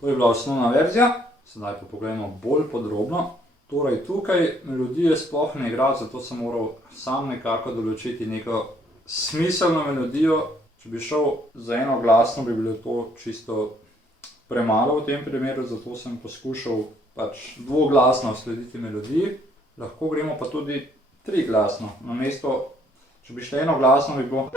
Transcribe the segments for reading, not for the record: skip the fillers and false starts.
To je bila osnovna verzija, sedaj pa pogledamo bolj podrobno. Torej tukaj melodije sploh ne igra, zato sem moral sam nekako določiti neko smiselno melodijo. Če bi šel za enoglasno, bi bilo to čisto premalo v tem primeru, zato sem poskušal pač dvoglasno slediti melodiji. Lahko gremo pa tudi triglasno. Namesto, če bi šli enoglasno, bi bilo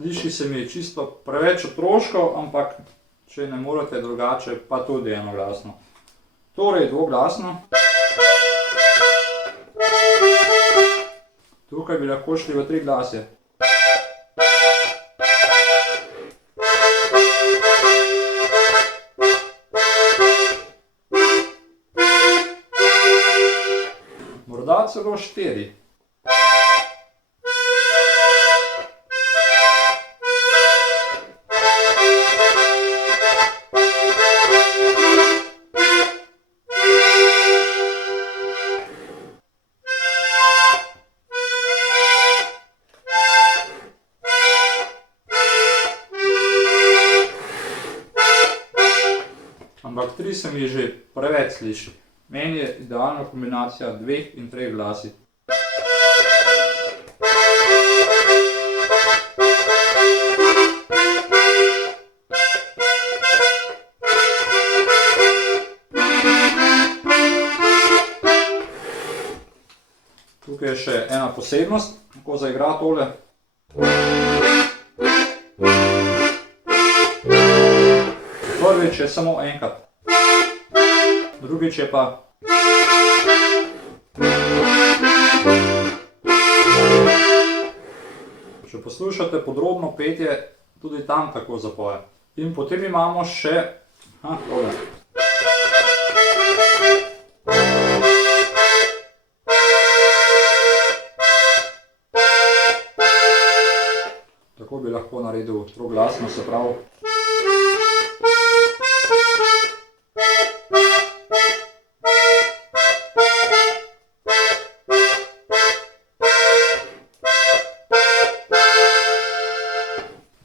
Sliši se mi čisto preveč otroško, ampak če ne morete drugače, pa tudi enoglasno. Torej dvoglasno. Tukaj bi lahko šli v triglasje. Morda celo 4. Ampak 3 se mi že preveč sliši. Meni je idealna kombinacija 2 in 3 glasi. Tukaj je še ena posebnost, kako zaigra tole. Prvič je samo enkrat, drugič je pa. Če poslušate podrobno petje, tudi tam tako zapoje. In potem imamo še tole. Tako bi lahko naredil troglasno, se pravi.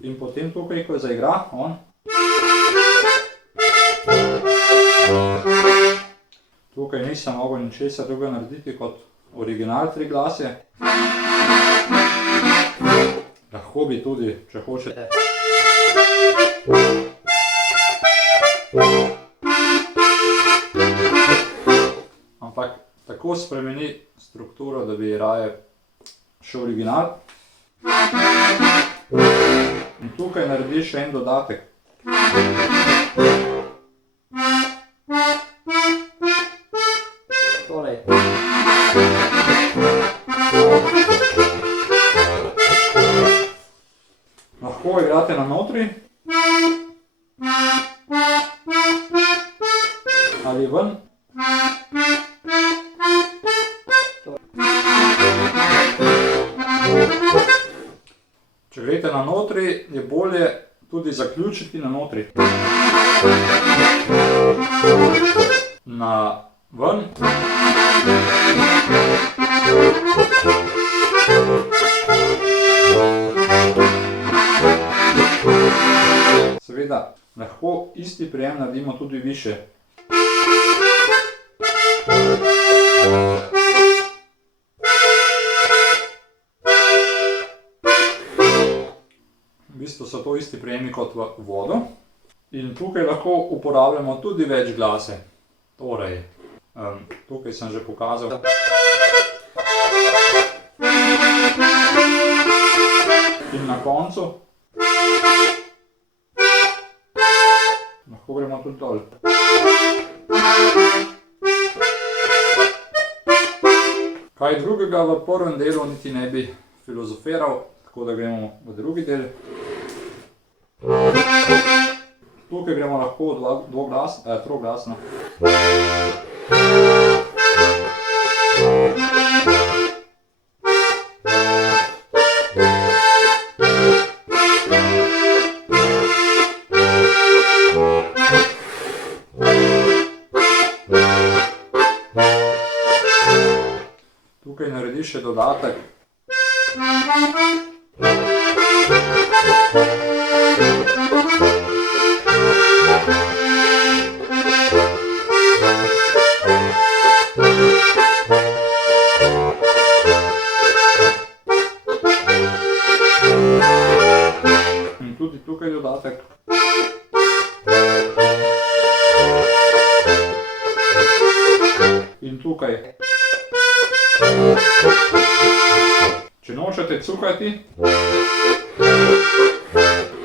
In potem tukaj, ko zaigra on, tukaj nisem mogel ničesar drugega narediti kot original triglasje. Lahko bi tudi, če hočete. Ampak tako spremeni strukturo, da bi raje šel original. In tukaj narediš še en dodatek. Torej. Lahko igrate na notri. Ali ven. Če greste na notri, je bolje tudi tudi zaključiti na notri. Na ven. Seveda, lahko isti prijem naredimo tudi više. V bistvu so to isti prijemi kot v uvodu. In tukaj lahko uporabljamo tudi več glase. Torej, tukaj sem že pokazal. In na koncu lahko gremo tudi dol. Kaj drugega v prvem delu niti ne bi filozofiral, tako da gremo v drugi del. Tukaj gremo lahko troglasno. Tukaj narediš še dodatek. In tudi tukaj dodatek. In tukaj. Če nočete cukati,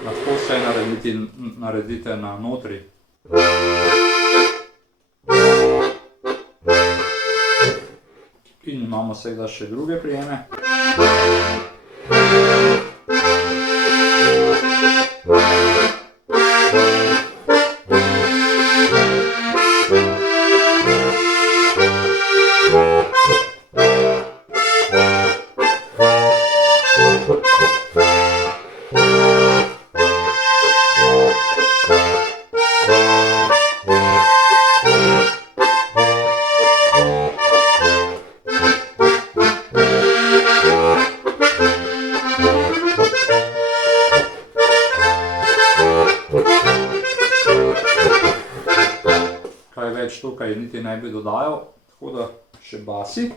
lahko vse naredite na notri. In imamo seveda še druge prijeme. Kaj več tukaj niti ne bi dodajal, tako da še basi.